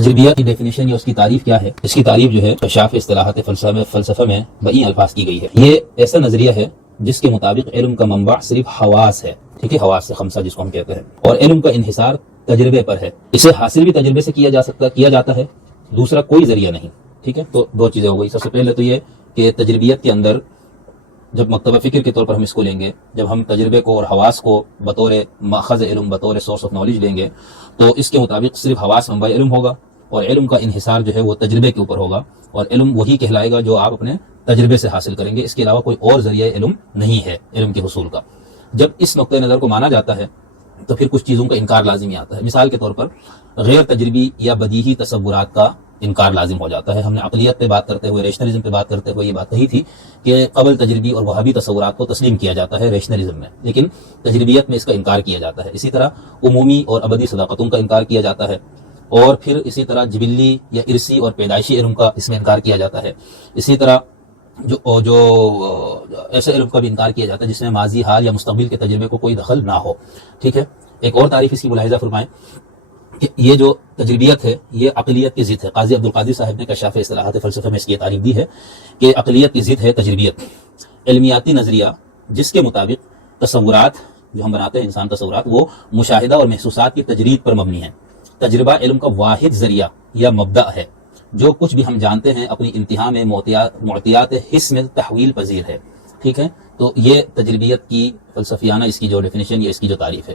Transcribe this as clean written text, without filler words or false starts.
تجربیات کی ڈیفینیشن یا اس کی تعریف کیا ہے؟ اس کی تعریف جو ہے کشاف اصطلاحات فلسفہ میں بئی الفاظ کی گئی ہے۔ یہ ایسا نظریہ ہے جس کے مطابق علم کا منبع صرف حواس ہے، ٹھیک ہے، حواس سے خمسہ جس کو ہم کہتے ہیں، اور علم کا انحصار تجربے پر ہے۔ اسے حاصل بھی تجربے سے کیا جاتا ہے، دوسرا کوئی ذریعہ نہیں، ٹھیک ہے۔ تو دو چیزیں ہو گئی۔ سب سے پہلے تو یہ کہ تجربیت کے اندر جب مکتبہ فکر کے طور پر ہم اس کو لیں گے، جب ہم تجربے کو اور حواس کو بطور ماخذ علم، بطور سورس آف نالج لیں گے، تو اس کے مطابق صرف حواس منبع علم ہوگا، اور علم کا انحصار جو ہے وہ تجربے کے اوپر ہوگا، اور علم وہی کہلائے گا جو آپ اپنے تجربے سے حاصل کریں گے۔ اس کے علاوہ کوئی اور ذریعہ علم نہیں ہے علم کے حصول کا۔ جب اس نقطۂ نظر کو مانا جاتا ہے تو پھر کچھ چیزوں کا انکار لازمی آتا ہے۔ مثال کے طور پر غیر تجربی یا بدیہی تصورات کا انکار لازم ہو جاتا ہے۔ ہم نے عقلیت پہ بات کرتے ہوئے، ریشنلزم پہ بات کرتے ہوئے یہ بات کہی تھی کہ قبل تجربی اور وہابی تصورات کو تسلیم کیا جاتا ہے ریشنلزم میں، لیکن تجربیت میں اس کا انکار کیا جاتا ہے۔ اسی طرح عمومی اور ابدی صداقتوں کا انکار کیا جاتا ہے، اور پھر اسی طرح جبلی یا ارثی اور پیدائشی علم کا اس میں انکار کیا جاتا ہے۔ اسی طرح جو ایسے علم کا بھی انکار کیا جاتا ہے جس میں ماضی، حال یا مستقبل کے تجربے کو کوئی دخل نہ ہو، ٹھیک ہے۔ ایک اور تعریف اس کی ملاحظہ فرمائیں کہ یہ جو تجربیت ہے یہ عقلیت کی ضد ہے۔ قاضی عبدالقادر صاحب نے کشاف اصطلاحات فلسفہ میں اس کی تعریف دی ہے کہ عقلیت کی ضد ہے تجربیت، علمیاتی نظریہ جس کے مطابق تصورات جو ہم بناتے ہیں، انسان تصورات، وہ مشاہدہ اور محسوسات کی تجرید پر مبنی ہیں۔ تجربہ علم کا واحد ذریعہ یا مبدأ ہے۔ جو کچھ بھی ہم جانتے ہیں اپنی انتہا میں معطیات حس میں تحویل پذیر ہے، ٹھیک ہے۔ تو یہ تجربیت کی فلسفیانہ اس کی جو ڈیفینیشن یا اس کی جو تعریف ہے۔